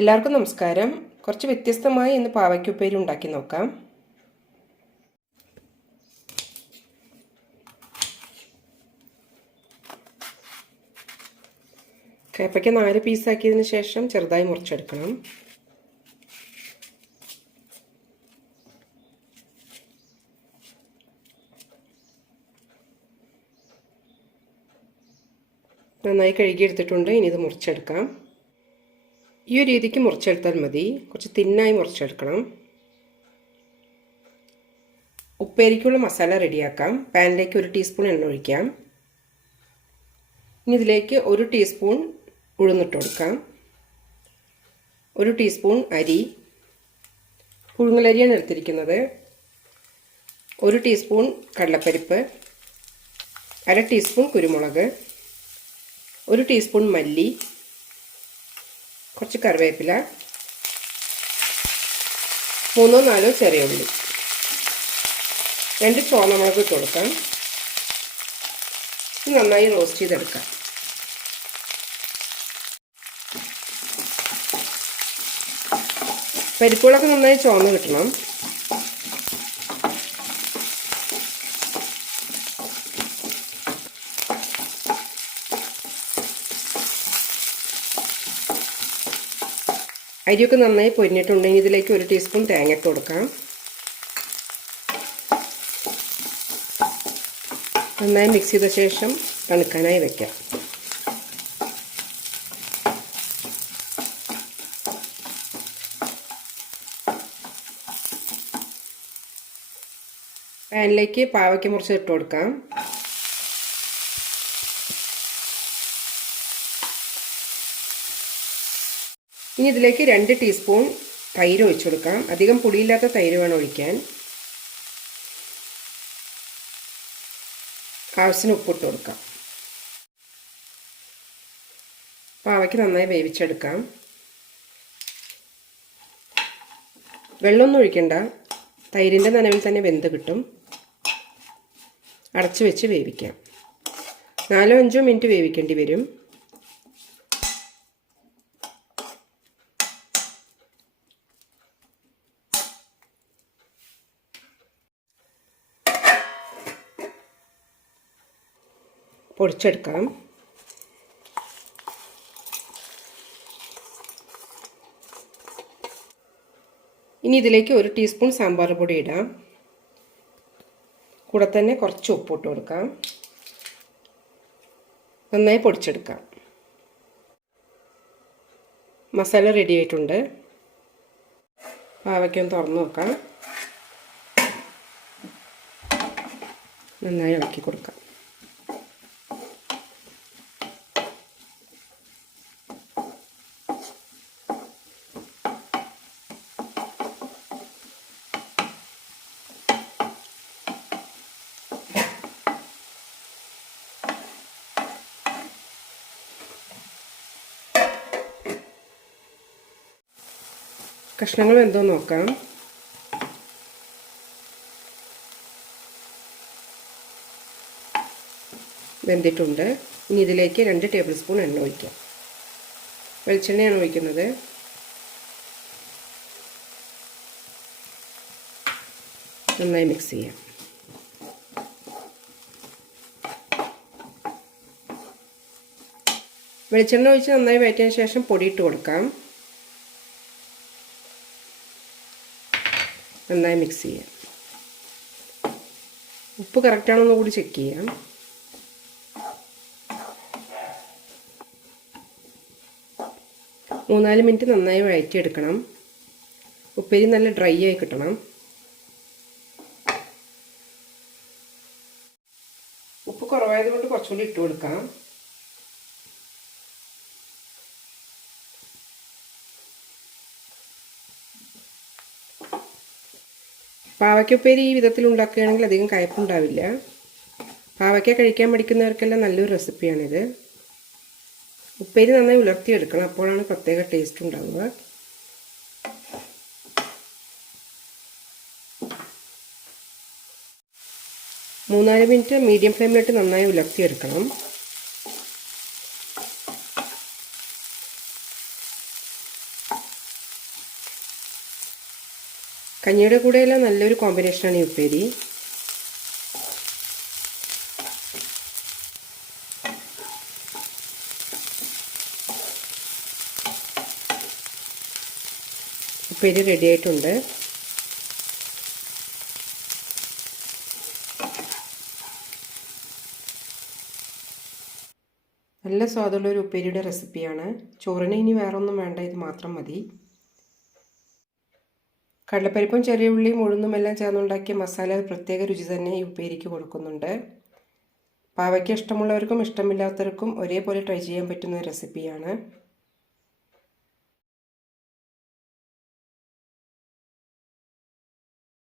എല്ലാവർക്കും നമസ്കാരം. കുറച്ച് വ്യത്യസ്തമായി ഇന്ന് പാവയ്ക്കുപ്പേരി ഉണ്ടാക്കി നോക്കാം. കയ്പ്പയ്ക്ക നാല് പീസാക്കിയതിന് ശേഷം ചെറുതായി മുറിച്ചെടുക്കണം. നന്നായി കഴുകിയെടുത്തിട്ടുണ്ട്. ഇനി ഇത് മുറിച്ചെടുക്കാം. ഈ ഒരു രീതിക്ക് മുറിച്ചെടുത്താൽ മതി. കുറച്ച് തിന്നായി മുറിച്ചെടുക്കണം. ഉപ്പേരിക്കുള്ള മസാല റെഡിയാക്കാം. പാനിലേക്ക് ഒരു ടീസ്പൂൺ എണ്ണ ഒഴിക്കാം. ഇനി ഇതിലേക്ക് ഒരു ടീസ്പൂൺ ഉഴുന്നിട്ട് കൊടുക്കാം. ഒരു ടീസ്പൂൺ അരി. പുഴുങ്ങലരിയാണ് എടുത്തിരിക്കുന്നത്. ഒരു ടീസ്പൂൺ കടലപ്പരിപ്പ്. അര ടീസ്പൂൺ കുരുമുളക്. ഒരു ടീസ്പൂൺ മല്ലി. കുറച്ച് കറിവേപ്പില. മൂന്നോ നാലോ ചെറിയ ഉള്ളി. രണ്ട് ചോന്നമുളക് ഇട്ട് കൊടുക്കാം നന്നായി റോസ്റ്റ് ചെയ്തെടുക്കാം. പരിപ്പുകളൊക്കെ നന്നായി ചോന്ന് കിട്ടണം. അരിയൊക്കെ നന്നായി പൊരിഞ്ഞിട്ടുണ്ടെങ്കിൽ ഇതിലേക്ക് ഒരു ടീസ്പൂൺ തേങ്ങ ഇട്ട് കൊടുക്കാം. നന്നായി മിക്സ് ചെയ്ത ശേഷം തണുക്കാനായി വെക്കാം. പാനിലേക്ക് പാവയ്ക്ക് മുറിച്ച് ഇട്ട് കൊടുക്കാം. ഇനി ഇതിലേക്ക് രണ്ട് ടീസ്പൂൺ തൈര് ഒഴിച്ചു കൊടുക്കാം. അധികം പുളിയില്ലാത്ത തൈര് വേണം ഒഴിക്കാൻ. ആവശ്യത്തിന് ഉപ്പിട്ട് കൊടുക്കാം. പാവയ്ക്ക് നന്നായി വേവിച്ചെടുക്കാം. വെള്ളമൊന്നും ഒഴിക്കണ്ട. തൈരിന്റെ നനവിൽ തന്നെ വെന്ത് കിട്ടും. അടച്ചു വെച്ച് വേവിക്കാം. നാലോ അഞ്ചോ മിനിറ്റ് വേവിക്കേണ്ടി വരും. പൊടിച്ചെടുക്കാം ഇനി ഇതിലേക്ക് ഒരു ടീസ്പൂൺ സാമ്പാർ പൊടി ഇടാം. കൂടെ തന്നെ കുറച്ച് ഉപ്പിട്ട് കൊടുക്കാം. നന്നായി പൊടിച്ചെടുക്കാം. മസാല റെഡി ആയിട്ടുണ്ട്. പാവയ്ക്കൊന്ന് തുറന്ന് നോക്കാം. നന്നായി ഇളക്കി കൊടുക്കാം. കഷ്ണങ്ങൾ എന്തോ നോക്കാം വെന്തിട്ടുണ്ട്. ഇനി ഇതിലേക്ക് രണ്ട് ടേബിൾ സ്പൂൺ എണ്ണ ഒഴിക്കാം വെളിച്ചെണ്ണയാണ് ഒഴിക്കുന്നത്. നന്നായി മിക്സ് ചെയ്യാം. വെളിച്ചെണ്ണ ഒഴിച്ച് നന്നായി വയറ്റിയതിന് ശേഷം പൊടിയിട്ട് കൊടുക്കാം. നന്നായി മിക്സ് ചെയ്യാം. ഉപ്പ് കറക്റ്റാണെന്ന് കൂടി ചെക്ക് ചെയ്യാം. മൂന്നാൽ മിനിറ്റ് നന്നായി വഴറ്റിയെടുക്കണം. ഉപ്പേരി നല്ല ഡ്രൈ ആയി കിട്ടണം. ഉപ്പ് കുറവായത് കൊണ്ട് കുറച്ചുകൂടി ഇട്ട് കൊടുക്കാം പാവയ്ക്കുപ്പേരി ഈ വിധത്തിൽ ഉണ്ടാക്കുകയാണെങ്കിൽ അധികം കയ്പുണ്ടാവില്ല പാവയ്ക്ക കഴിക്കാൻ പഠിക്കുന്നവർക്കെല്ലാം നല്ലൊരു റെസിപ്പിയാണിത്. ഉപ്പേരി നന്നായി ഉലർത്തിയെടുക്കണം. അപ്പോഴാണ് പ്രത്യേക ടേസ്റ്റ് ഉണ്ടാവുക. മൂന്നാൽ മിനിറ്റ് മീഡിയം ഫ്ലെയിമിലിട്ട് നന്നായി ഉലർത്തിയെടുക്കണം. കഞ്ഞിയുടെ കൂടെയെല്ലാം നല്ലൊരു കോമ്പിനേഷനാണ് ഈ ഉപ്പേരി. ഉപ്പേരി റെഡി ആയിട്ടുണ്ട്. നല്ല സ്വാദുള്ള ഒരു ഉപ്പേരിയുടെ റെസിപ്പിയാണ് ചോറിന് ഇനി വേറൊന്നും വേണ്ട ഇത് മാത്രം മതി. കടലപ്പരിപ്പും ചെറിയ ഉള്ളിയും ഉഴുന്നും എല്ലാം ചേർന്നുണ്ടാക്കിയ മസാല പ്രത്യേക രുചി തന്നെ ഈ ഉപ്പേരിക്ക് കൊടുക്കുന്നുണ്ട്. പാവയ്ക്ക് ഇഷ്ടമുള്ളവർക്കും ഇഷ്ടമില്ലാത്തവർക്കും ഒരേപോലെ ട്രൈ ചെയ്യാൻ പറ്റുന്ന റെസിപ്പിയാണ്